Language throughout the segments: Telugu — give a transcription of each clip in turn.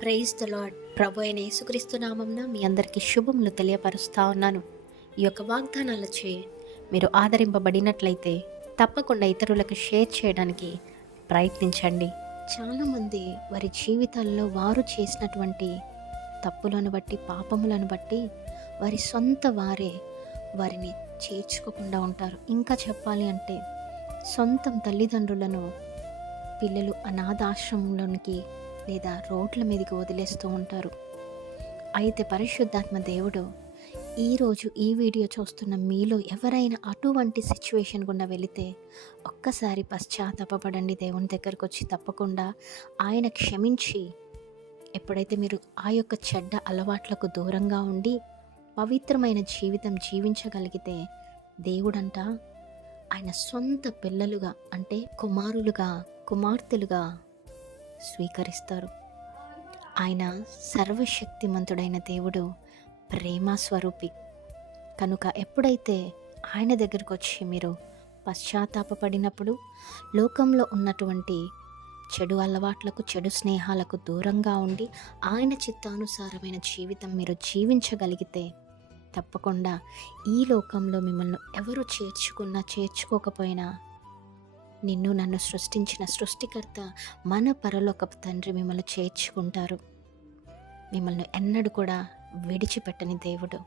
Praise the lord. ప్రభు అయిన యేసుక్రీస్తు నామమున మీ అందరికీ శుభములు తెలియపరుస్తా ఉన్నాను. ఈ యొక్క వాగ్దానాలచే మీరు ఆదరింపబడినట్లయితే తప్పకుండా ఇతరులకు షేర్ చేయడానికి ప్రయత్నించండి. చాలామంది వారి జీవితాల్లో వారు చేసినటువంటి తప్పులను బట్టి, పాపములను బట్టి వారి సొంత వారే వారిని చేర్చుకోకుండా ఉంటారు. ఇంకా చెప్పాలి అంటే సొంతం తల్లిదండ్రులను పిల్లలు అనాథాశ్రమంలోనికి లేదా రోడ్ల మీదకి వదిలేస్తూ ఉంటారు. అయితే పరిశుద్ధాత్మ దేవుడు ఈరోజు ఈ వీడియో చూస్తున్న మీలో ఎవరైనా అటువంటి సిచ్యువేషన్ గుండా వెళితే ఒక్కసారి పశ్చాత్తాపపడండి. దేవుని దగ్గరకు వచ్చి తప్పకుండా ఆయన క్షమించి, ఎప్పుడైతే మీరు ఆ యొక్క చెడ్డ అలవాట్లకు దూరంగా ఉండి పవిత్రమైన జీవితం జీవించగలిగితే దేవుడంట ఆయన సొంత పిల్లలుగా, అంటే కుమారులుగా, కుమార్తెలుగా స్వీకరిస్తారు. ఆయన సర్వశక్తిమంతుడైన దేవుడు, ప్రేమ స్వరూపి కనుక ఎప్పుడైతే ఆయన దగ్గరకు వచ్చి మీరు పశ్చాత్తాపపడినప్పుడు లోకంలో ఉన్నటువంటి చెడు అలవాట్లకు, చెడు స్నేహాలకు దూరంగా ఉండి ఆయన చిత్తానుసారమైన జీవితం మీరు జీవించగలిగితే తప్పకుండా ఈ లోకంలో మిమ్మల్ని ఎవరు చేర్చుకున్నా చేర్చుకోకపోయినా నిన్ను నన్ను సృష్టించిన సృష్టికర్త మన పరలోకపు తండ్రి మిమ్మల్ని చేర్చుకుంటారు. మిమ్మల్ని ఎన్నడూ కూడా విడిచిపెట్టని దేవుడు.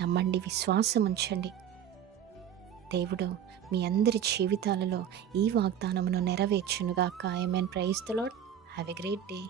నమ్మండి, విశ్వాసం ఉంచండి. దేవుడు మీ అందరి జీవితాలలో ఈ వాగ్దానమును నెరవేర్చునుగాక. ఆమేన్. Praise the lord. Have a great day.